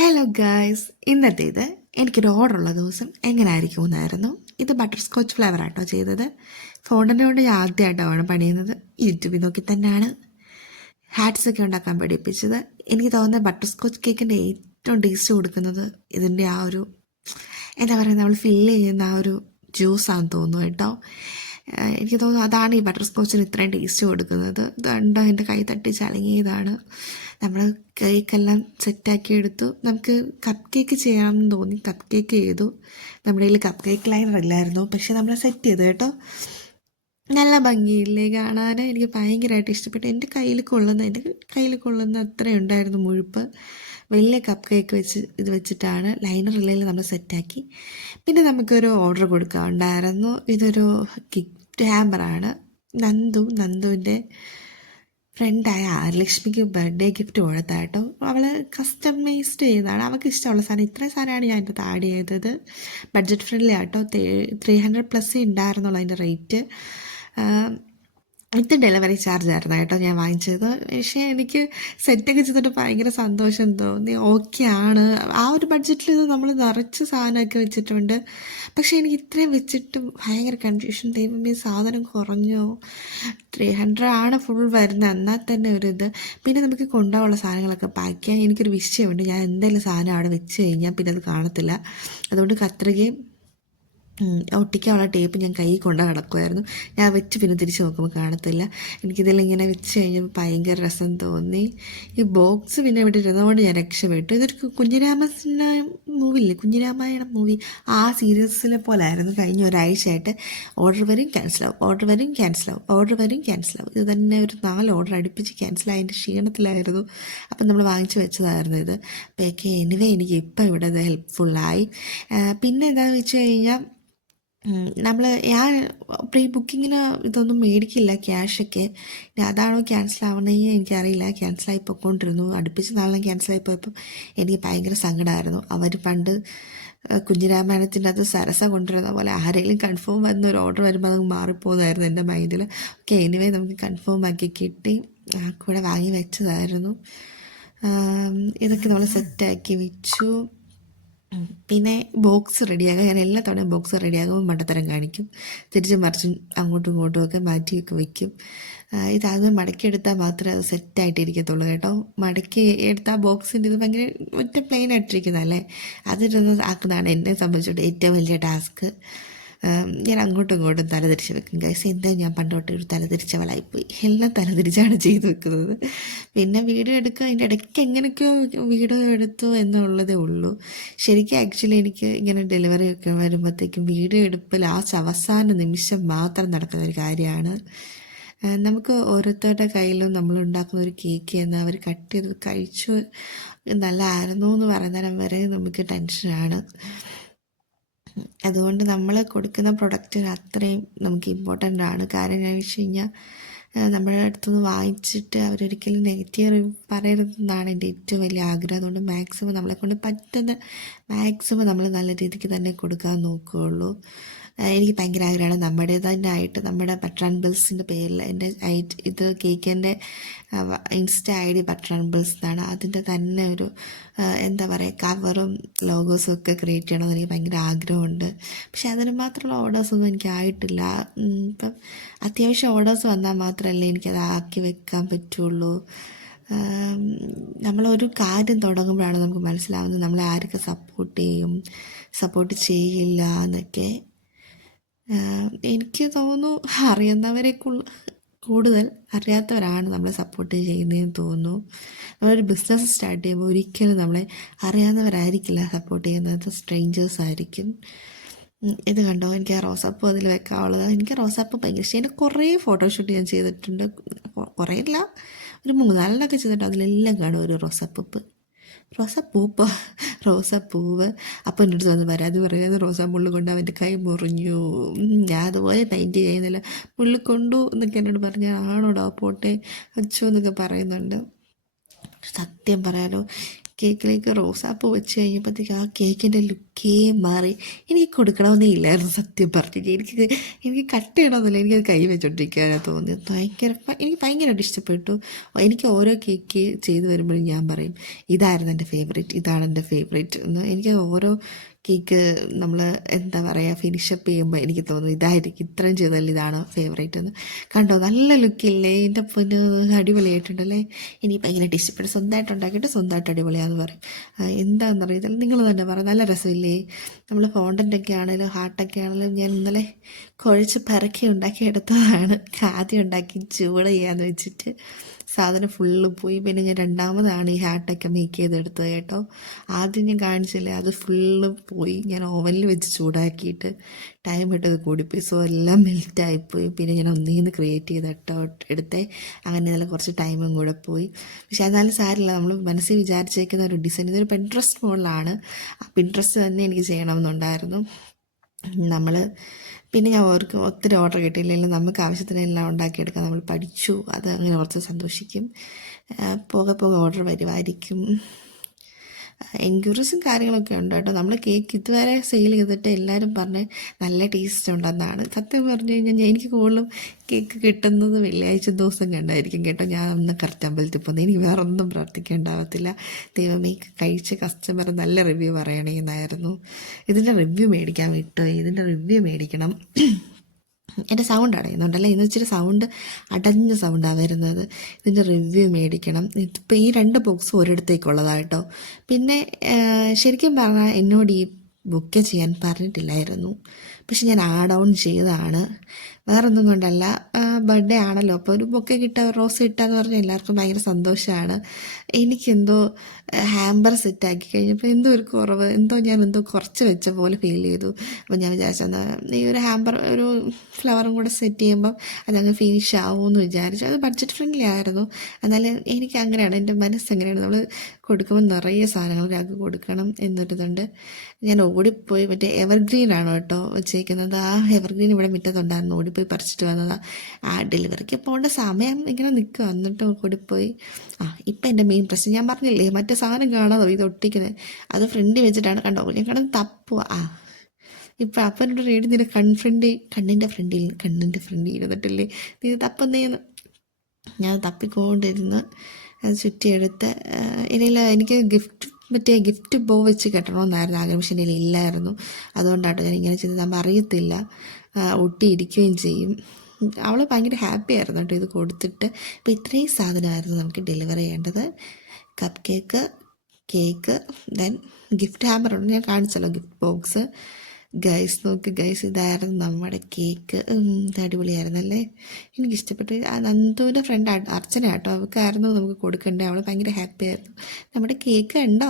Hello guys, ഇന്നത്തേത് എനിക്കൊരു ഓർഡറുള്ള ദിവസം എങ്ങനെയായിരിക്കും എന്നായിരുന്നു. ഇത് ബട്ടർ സ്കോച്ച് ഫ്ലേവർ ആട്ടോ ചെയ്തത്. ഫോണിൻ്റെ കൊണ്ട് ഞാൻ ആദ്യമായിട്ടാണ് പണിയുന്നത്. യൂട്യൂബിൽ നോക്കി തന്നെയാണ് ഹാറ്റ്സൊക്കെ ഉണ്ടാക്കാൻ പഠിപ്പിച്ചത്. എനിക്ക് തോന്നുന്നത് ബട്ടർ സ്കോച്ച് കേക്കിൻ്റെ ഏറ്റവും ടേസ്റ്റ് കൊടുക്കുന്നത് ഇതിൻ്റെ ആ ഒരു എന്താ പറയുക, നമ്മൾ ഫില്ല് ചെയ്യുന്ന ആ ഒരു ജ്യൂസാണെന്ന് തോന്നുന്നു കേട്ടോ. എനിക്ക് തോന്നുന്നു അതാണ് ഈ ബട്ടർ സ്കോച്ചിന് ഇത്രയും ടേസ്റ്റ് കൊടുക്കുന്നത്. ഇതുണ്ട്, എൻ്റെ കൈ തട്ടി ചളങ്ങിയതാണ്. നമ്മൾ കേക്കെല്ലാം സെറ്റാക്കി എടുത്തു. നമുക്ക് കപ്പ് കേക്ക് ചെയ്യാമെന്ന് തോന്നി, കപ്പ് കേക്ക് ചെയ്തു. നമ്മുടെ കയ്യിൽ കപ്പ് കേക്ക് ലൈനർ ഇല്ലായിരുന്നു, പക്ഷെ നമ്മൾ സെറ്റ് ചെയ്തു കേട്ടോ. നല്ല ഭംഗിയില്ലേ കാണാൻ? എനിക്ക് ഭയങ്കരമായിട്ട് ഇഷ്ടപ്പെട്ടു. എൻ്റെ കയ്യിൽ കൊള്ളുന്ന അത്രയും ഉണ്ടായിരുന്നു മുഴുപ്പ്. വലിയ കപ്പ് കേക്ക് വെച്ചിട്ടാണ് ലൈനർ ഇല്ലെങ്കിൽ നമ്മൾ സെറ്റാക്കി. പിന്നെ നമുക്കൊരു ഓർഡർ കൊടുക്കാനുണ്ടായിരുന്നു. ഇതൊരു ഗിഫ്റ്റ് ഹാമ്പറാണ്. നന്ദുവിൻ്റെ ഫ്രണ്ടായ ആരലക്ഷ്മിക്ക് ബർത്ത്ഡേ ഗിഫ്റ്റ് കൊടുത്താട്ടോ. അവൾ കസ്റ്റമൈസ്ഡ് ചെയ്യുന്നതാണ്, അവൾക്ക് ഇഷ്ടമുള്ള സാധനം. ഇത്രയും സാധനമാണ് ഞാൻ എൻ്റെ ആഡ് ചെയ്തത്. ബഡ്ജറ്റ് ഫ്രണ്ട്ലി ആട്ടോ. 300+ ഉണ്ടായിരുന്നുള്ളൂ അതിൻ്റെ റേറ്റ്. വിത്ത് ഡെലിവറി ചാർജ് ആയിരുന്നു കേട്ടോ ഞാൻ വാങ്ങിച്ചത്. പക്ഷേ എനിക്ക് സെറ്റൊക്കെ ചെയ്തിട്ട് ഭയങ്കര സന്തോഷം തോന്നി. ഓക്കെ ആണ്, ആ ഒരു ബഡ്ജറ്റിൽ ഇത് നമ്മൾ നിറച്ച് സാധനമൊക്കെ വെച്ചിട്ടുണ്ട്. പക്ഷേ എനിക്ക് ഇത്രയും വെച്ചിട്ട് ഭയങ്കര കൺഫ്യൂഷൻ. ദൈവമേ, സാധനം കുറഞ്ഞോ? 300 ആണ് ഫുൾ വരുന്നത്, എന്നാൽ തന്നെ ഒരിത്. പിന്നെ നമുക്ക് കൊണ്ടുപോകാനുള്ള സാധനങ്ങളൊക്കെ പാക്ക് ചെയ്യാൻ എനിക്കൊരു വിഷയമുണ്ട്. ഞാൻ എന്തെങ്കിലും സാധനം അവിടെ വെച്ച് കഴിഞ്ഞാൽ പിന്നെ അത് കാണത്തില്ല. അതുകൊണ്ട് കത്രികയും ഒട്ടിക്കാനുള്ള ടേപ്പ് ഞാൻ കൈ കൊണ്ട് കിടക്കുമായിരുന്നു. ഞാൻ വെച്ച് പിന്നെ തിരിച്ച് നോക്കുമ്പോൾ കാണത്തില്ല. എനിക്കിതെല്ലാം ഇങ്ങനെ വെച്ച് കഴിഞ്ഞപ്പോൾ ഭയങ്കര രസം തോന്നി. ഈ ബോക്സ് പിന്നെ ഇവിടെ ഇരുന്നതുകൊണ്ട് ഞാൻ രക്ഷപ്പെട്ടു. ഇതൊരു കുഞ്ഞിരാമായണം മൂവി, ആ സീരീസിലെ പോലെ ആയിരുന്നു. കഴിഞ്ഞ ഒരാഴ്ചയായിട്ട് ഓർഡർ വരും ക്യാൻസലാവും, ഓർഡർ വരും ക്യാൻസലാവും, ഓർഡർ വരും ക്യാൻസലാവും. ഇത് തന്നെ ഒരു 4 ഓർഡർ അടുപ്പിച്ച് ക്യാൻസലായതിൻ്റെ ക്ഷീണത്തിലായിരുന്നു. അപ്പം നമ്മൾ വാങ്ങിച്ചു വെച്ചതായിരുന്നു ഇത്. അപ്പോൾ എനിവേ എനിക്ക് ഇപ്പം ഇവിടെ ഇത് ഹെൽപ്ഫുള്ളായി. പിന്നെ എന്താണെന്ന് വെച്ച് കഴിഞ്ഞാൽ ഞാൻ പ്രീ ബുക്കിങ്ങിന് ഇതൊന്നും മേടിക്കില്ല, ക്യാഷൊക്കെ. അതാണോ ക്യാൻസൽ ആവണമെങ്കിൽ എനിക്കറിയില്ല. ക്യാൻസലായി പോയിക്കൊണ്ടിരുന്നു. അടുപ്പിച്ച് നാളെ ക്യാൻസലായി പോയപ്പോൾ എനിക്ക് ഭയങ്കര സങ്കടമായിരുന്നു. അവർ പണ്ട് കുഞ്ഞിരാമായണത്തിൻ്റെ അത് സരസ കൊണ്ടുവരുന്ന പോലെ ആരെങ്കിലും കൺഫേം വന്ന ഒരു ഓർഡർ വരുമ്പോൾ അത് മാറിപ്പോകുന്നതായിരുന്നു എൻ്റെ മൈൻഡിൽ. ഓക്കെ, എനിവേ നമുക്ക് കൺഫേം ആക്കി കിട്ടി. കൂടെ വാങ്ങി വെച്ചതായിരുന്നു. ഇതൊക്കെ നമ്മൾ സെറ്റാക്കി വെച്ചു. പിന്നെ ബോക്സ് റെഡിയാകുക. ഞാൻ എല്ലാ തവണയും ബോക്സ് റെഡിയാകുമ്പോൾ മണ്ടത്തരം കാണിക്കും. തിരിച്ചും മറിച്ചും അങ്ങോട്ടും ഇങ്ങോട്ടും ഒക്കെ മാറ്റിയൊക്കെ വയ്ക്കും. ഇതാദ്യം മടക്കിയെടുത്താൽ മാത്രമേ അത് സെറ്റായിട്ടിരിക്കത്തുള്ളൂ കേട്ടോ. മടക്കി എടുത്താൽ ബോക്സിൻ്റെ ഇത് ഭയങ്കര ഒറ്റ പ്ലെയിൻ ആയിട്ടിരിക്കുന്നതല്ലേ, അതിരുന്ന് ആക്കുന്നതാണ് എന്നെ സംബന്ധിച്ചിട്ട് ഏറ്റവും വലിയ ടാസ്ക്. ഞാൻ അങ്ങോട്ടും ഇങ്ങോട്ടും തലതിരിച്ച് വെക്കും ഗൈസ്. എന്താ ഞാൻ പണ്ടോട്ട് ഒരു തലതിരിച്ചവളായിപ്പോയി. എല്ലാം തലതിരിച്ചാണ് ചെയ്ത് വെക്കുന്നത്. പിന്നെ വീഡിയോ എടുക്കുക, അതിൻ്റെ ഇടയ്ക്ക് എങ്ങനെയൊക്കെയോ വീഡിയോ എടുത്തു എന്നുള്ളതേ ഉള്ളൂ. ശരിക്കും ആക്ച്വലി എനിക്ക് ഇങ്ങനെ ഡെലിവറി ഒക്കെ വരുമ്പോഴത്തേക്കും വീഡിയോ എടുപ്പ് ലാസ്റ്റ് അവസാന നിമിഷം മാത്രം നടക്കുന്ന ഒരു കാര്യമാണ്. നമുക്ക് ഓരോരുത്തരുടെ കയ്യിലും നമ്മൾ ഉണ്ടാക്കുന്ന ഒരു കേക്ക് എന്ന് അവർ കട്ട് ചെയ്ത് കഴിച്ചു നല്ലതായിരുന്നു എന്ന് പറയുന്നേരം വരെ നമുക്ക് ടെൻഷനാണ്. അതുകൊണ്ട് നമ്മൾ കൊടുക്കുന്ന പ്രൊഡക്റ്റിന് അത്രയും നമുക്ക് ഇമ്പോർട്ടൻ്റ് ആണ്. കാരണം എന്താണെന്ന് വെച്ച് കഴിഞ്ഞാൽ നമ്മുടെ അടുത്തുനിന്ന് വാങ്ങിച്ചിട്ട് അവരൊരിക്കലും നെഗറ്റീവ് റിവ്യൂ പറയരുതെന്നാണ് എൻ്റെ ഏറ്റവും വലിയ ആഗ്രഹം. അതുകൊണ്ട് മാക്സിമം നമ്മളെക്കൊണ്ട് പറ്റുന്ന മാക്സിമം നമ്മൾ നല്ല രീതിക്ക് തന്നെ കൊടുക്കാൻ നോക്കുകയുള്ളൂ. എനിക്ക് ഭയങ്കര ആഗ്രഹമാണ് നമ്മുടേതായിട്ട് നമ്മുടെ ബട്ടർ ബിൾസിൻ്റെ പേരിൽ എൻ്റെ ഇത് കേക്കിൻ്റെ ഇൻസ്റ്റ ID ബട്ടർ ബിൾസ് എന്നാണ്. അതിൻ്റെ തന്നെ ഒരു എന്താ പറയുക, കവറും ലോഗോസും ഒക്കെ ക്രിയേറ്റ് ചെയ്യണമെന്ന് എനിക്ക് ഭയങ്കര ആഗ്രഹമുണ്ട്. പക്ഷെ അതിന് മാത്രമുള്ള ഓർഡേഴ്സൊന്നും എനിക്ക് ആയിട്ടില്ല. ഇപ്പം അത്യാവശ്യം ഓർഡേഴ്സ് വന്നാൽ മാത്രമല്ലേ എനിക്കത് ആക്കി വെക്കാൻ പറ്റുള്ളൂ. നമ്മളൊരു കാര്യം തുടങ്ങുമ്പോഴാണ് നമുക്ക് മനസ്സിലാവുന്നത് നമ്മളെ ആരൊക്കെ സപ്പോർട്ട് ചെയ്യില്ല എന്നൊക്കെ. എനിക്ക് തോന്നുന്നു അറിയുന്നവരെ കൂടുതൽ അറിയാത്തവരാണ് നമ്മളെ സപ്പോർട്ട് ചെയ്യുന്നതെന്ന് തോന്നുന്നു. നമ്മളൊരു ബിസിനസ് സ്റ്റാർട്ട് ചെയ്യുമ്പോൾ ഒരിക്കലും നമ്മളെ അറിയാവുന്നവരായിരിക്കില്ല സപ്പോർട്ട് ചെയ്യുന്നത്, സ്ട്രേഞ്ചേഴ്സ് ആയിരിക്കും. ഇത് കണ്ടോ, എനിക്ക് ആ റോസാപ്പൂ അതിൽ വെക്കാനുള്ളത്. എനിക്ക് റോസാപ്പൂ ഭയങ്കര ഇഷ്ടം. എൻ്റെ കുറേ ഫോട്ടോഷൂട്ട് ഞാൻ ചെയ്തിട്ടുണ്ട്. കുറേ ഇല്ല, ഒരു 3-4 ചെയ്തിട്ടുണ്ട്. അതിലെല്ലാം കാണും ഒരു റോസാപ്പൂവ്. അപ്പോൾ എൻ്റെ അടുത്ത് വന്ന് പരാതി പറയുന്നത് റോസാപ്പുള്ളു കൊണ്ട് അവൻ്റെ കൈ മുറിഞ്ഞു, ഞാൻ അതുപോലെ പെയിൻറ്റ് ചെയ്യുന്നില്ല, പുള്ളി കൊണ്ടു എന്നൊക്കെ എന്നോട് പറഞ്ഞാൽ ആണോടാ പോട്ടെ അച്ചോ എന്നൊക്കെ പറയുന്നുണ്ട്. സത്യം പറയാലോ, കേക്കിലേക്ക് റോസാപ്പൂ വെച്ച് കഴിഞ്ഞപ്പോഴത്തേക്ക് ആ കേക്കിൻ്റെ ലുക്കേ മാറി. എനിക്ക് കൊടുക്കണമെന്നേ ഇല്ലായിരുന്നു സത്യം പറഞ്ഞിട്ട്. എനിക്ക് കട്ട് ചെയ്യണമെന്നില്ല, എനിക്കത് കൈ വെച്ചോണ്ടിരിക്കാനാണ് തോന്നിയത്. എനിക്ക് ഭയങ്കരമായിട്ട് ഇഷ്ടപ്പെട്ടു. എനിക്ക് ഓരോ കേക്ക് ചെയ്ത് വരുമ്പോഴും ഞാൻ പറയും ഇതായിരുന്നു എൻ്റെ ഫേവറേറ്റ്, ഇതാണ് എൻ്റെ ഫേവറേറ്റ് എന്ന്. എനിക്ക് ഓരോ കേക്ക് നമ്മൾ എന്താ പറയുക ഫിനിഷപ്പ് ചെയ്യുമ്പോൾ എനിക്ക് തോന്നുന്നു ഇതായിരിക്കും, ഇത്രയും ചെയ്താൽ ഇതാണ് ഫേവറേറ്റ് എന്ന്. കണ്ടോ നല്ല ലുക്കില്ലേ, എൻ്റെ പൊന്ന് അടിപൊളിയായിട്ടുണ്ടല്ലേ. എനിക്ക് ഭയങ്കരമായിട്ട് ഇഷ്ടപ്പെട്ടു. സ്വന്തമായിട്ട് ഉണ്ടാക്കിയിട്ട് സ്വന്തമായിട്ട് അടിപൊളിയാണെന്ന് പറയും. എന്താണെന്നറിയത്തില്ല, നിങ്ങൾ തന്നെ പറയും നല്ല രസമില്ലേ. നമ്മൾ ഫോണ്ടൻ്റൊക്കെ ആണെങ്കിലും ഹാർട്ടൊക്കെ ആണെങ്കിലും ഞാൻ ഇന്നലെ കുഴച്ച് പരക്കി ഉണ്ടാക്കിയെടുത്തതാണ്. ആദ്യം ഉണ്ടാക്കി ചൂട് ചെയ്യാന്ന് വെച്ചിട്ട് സാധനം ഫുള്ള് പോയി. പിന്നെ ഞാൻ രണ്ടാമതാണ് ഈ ഹാർട്ടൊക്കെ മേക്ക് ചെയ്തെടുത്തത് കേട്ടോ. ആദ്യം ഞാൻ കാണിച്ചില്ലേ, അത് ഫുള്ള് പോയി. ഞാൻ ഓവനിൽ വെച്ച് ചൂടാക്കിയിട്ട് ടൈം ഇട്ടത് കൂടിപ്പോയി, സോ എല്ലാം മെൽറ്റായിപ്പോയി. പിന്നെ ഞാൻ ഒന്നീന്ന് ക്രിയേറ്റ് ചെയ്തിട്ടോ എടുത്തേ. അങ്ങനെ നല്ല കുറച്ച് ടൈമും കൂടെ പോയി. പക്ഷെ എന്നാലും സാരില്ല, നമ്മൾ മനസ്സിൽ വിചാരിച്ചേക്കുന്ന ഒരു ഡിസൈൻ. ഇതൊരു പിൻട്രസ്റ്റ് മോഡലാണ്. ആ പിൻട്രസ്റ്റ് തന്നെ എനിക്ക് ചെയ്യണമെന്നുണ്ടായിരുന്നു. പിന്നെ ഞാൻ ഓർക്കും ഒത്തിരി ഓർഡർ കിട്ടിയില്ലെങ്കിൽ നമുക്ക് ആവശ്യത്തിനെല്ലാം ഉണ്ടാക്കിയെടുക്കാൻ നമ്മൾ പഠിച്ചു. അത് അങ്ങനെ കുറച്ച് സന്തോഷിക്കും. പോകെ പോകെ ഓർഡർ വരുമായിരിക്കും. എൻക്വയറീസും കാര്യങ്ങളൊക്കെ ഉണ്ട് കേട്ടോ. നമ്മൾ കേക്ക് ഇതുവരെ സെയിൽ ചെയ്തിട്ട് എല്ലാവരും പറഞ്ഞ് നല്ല ടേസ്റ്റ് ഉണ്ടെന്നാണ്. സത്യം പറഞ്ഞു കഴിഞ്ഞാൽ എനിക്ക് കൂടുതലും കേക്ക് കിട്ടുന്നത് വെള്ളിയാഴ്ച ദിവസം കണ്ടായിരിക്കും കേട്ടോ. ഞാൻ അന്ന് കറക്റ്റ് അമ്പലത്തിൽ പോകുന്നത്. എനിക്ക് വേറെ ഒന്നും പ്രാർത്ഥിക്കേണ്ടാവത്തില്ല. ദൈവമേ കഴിച്ച് കസ്റ്റമർ നല്ല റിവ്യൂ പറയണമെന്നായിരുന്നു. ഇതിൻ്റെ റിവ്യൂ മേടിക്കാൻ വിട്ടോ, ഇതിൻ്റെ റിവ്യൂ മേടിക്കണം. എൻ്റെ സൗണ്ട് അടയുന്നുണ്ടല്ലേ, ഇന്ന് ഇച്ചിരി സൗണ്ട് അടഞ്ഞ സൗണ്ടാണ് വരുന്നത്. ഇതിൻ്റെ റിവ്യൂ മേടിക്കണം. ഇപ്പോൾ ഈ 2 ബോക്സ് ഒരിടത്തേക്കുള്ളതായിട്ടോ. പിന്നെ ശരിക്കും പറഞ്ഞാൽ എന്നോട് ഈ ബുക്ക് ചെയ്യാൻ പറഞ്ഞിട്ടില്ലായിരുന്നു, പക്ഷെ ഞാൻ ആഡ് ഓൺ ചെയ്തതാണ്. വേറൊന്നും കൊണ്ടല്ല, ബർത്ത്ഡേ ആണല്ലോ, അപ്പോൾ ഒരു ബൊക്കെ കിട്ടുക, റോസ് കിട്ടുക എന്ന് പറഞ്ഞാൽ എല്ലാവർക്കും ഭയങ്കര സന്തോഷമാണ്. എനിക്കെന്തോ ഹാമ്പർ സെറ്റാക്കി കഴിഞ്ഞപ്പോൾ എന്തോ ഒരു കുറവ്, ഞാൻ കുറച്ച് വെച്ച പോലെ ഫീൽ ചെയ്തു. അപ്പോൾ ഞാൻ വിചാരിച്ചെന്നാൽ ഈ ഒരു ഹാമ്പർ ഒരു ഫ്ലവറും കൂടെ സെറ്റ് ചെയ്യുമ്പം അതങ്ങ് ഫിനിഷ് ആവുമെന്ന് വിചാരിച്ചു. അത് ബഡ്ജറ്റ് ഫ്രണ്ട്ലി ആയിരുന്നു. എന്നാലും എനിക്ക് അങ്ങനെയാണ്, എൻ്റെ മനസ്സെങ്ങനെയാണ്, നമ്മൾ കൊടുക്കുമ്പോൾ നിറയെ സാധനങ്ങൾ ഒരാൾക്ക് കൊടുക്കണം എന്നൊരിതുണ്ട്. ഞാൻ ഓടിപ്പോയി മറ്റേ എവർഗ്രീനാണ് കേട്ടോ വെച്ചേക്കുന്നത്. ആ എവർഗ്രീൻ ഇവിടെ മുറ്റത്തുണ്ടായിരുന്നു, ഓടിപ്പോയി പറിച്ചിട്ട് വന്നതാണ്. ആ ഡെലിവറിക്ക് പോകേണ്ട സമയം ഇങ്ങനെ നിൽക്കുക, എന്നിട്ട് ഓടിപ്പോയി. ഇപ്പം എൻ്റെ മെയിൻ പ്രശ്നം ഞാൻ പറഞ്ഞില്ലേ, മറ്റേ സാധനം കാണാതോ ഇത് ഒട്ടിക്കുന്നത്, അത് ഫ്രണ്ടിൽ വെച്ചിട്ടാണ് കണ്ടോ ഞാൻ കിടന്ന് തപ്പുക. ഇപ്പം അപ്പനോട് റേഡി നിന്റെ കണ്ണിൻ്റെ ഫ്രണ്ടിൽ ഇരുന്നിട്ടില്ലേ നീ തപ്പുന്നേന്ന്. ഞാൻ തപ്പിക്കൊണ്ടിരുന്ന് അത് ചുറ്റിയെടുത്ത്. എനിക്ക് ഗിഫ്റ്റ് ബോ വെച്ച് കെട്ടണമെന്നായിരുന്നു ആഗ്രഹം, പക്ഷേ എൻ്റെ ഇല്ലായിരുന്നു. അതുകൊണ്ടാട്ടോ ഞാൻ ഇങ്ങനെ ചെയ്തത്. നമ്മൾ അറിയത്തില്ല, ഒട്ടിയിരിക്കുകയും ചെയ്യും. അവൾ ഭയങ്കര ഹാപ്പി ആയിരുന്നു കേട്ടോ ഇത് കൊടുത്തിട്ട്. അപ്പോൾ ഇത്രയും സാധനമായിരുന്നു നമുക്ക് ഡെലിവറി ചെയ്യേണ്ടത്. കപ്പ് കേക്ക് ദെൻ ഗിഫ്റ്റ് ഹാമ്പറുണ്ട്, ഞാൻ കാണിച്ചല്ലോ ഗിഫ്റ്റ് ബോക്സ്. നോക്ക് ഗൈസ്, ഇതായിരുന്നു നമ്മുടെ കേക്ക്. ഇത് അടിപൊളിയായിരുന്നല്ലേ, എനിക്കിഷ്ടപ്പെട്ടു. ആ നന്ദുവിൻ്റെ ഫ്രണ്ട് അർച്ചന കേട്ടോ, അവൾക്കായിരുന്നു നമുക്ക് കൊടുക്കണ്ടേ. അവൾ ഭയങ്കര ഹാപ്പി ആയിരുന്നു. നമ്മുടെ കേക്ക് ഉണ്ടോ?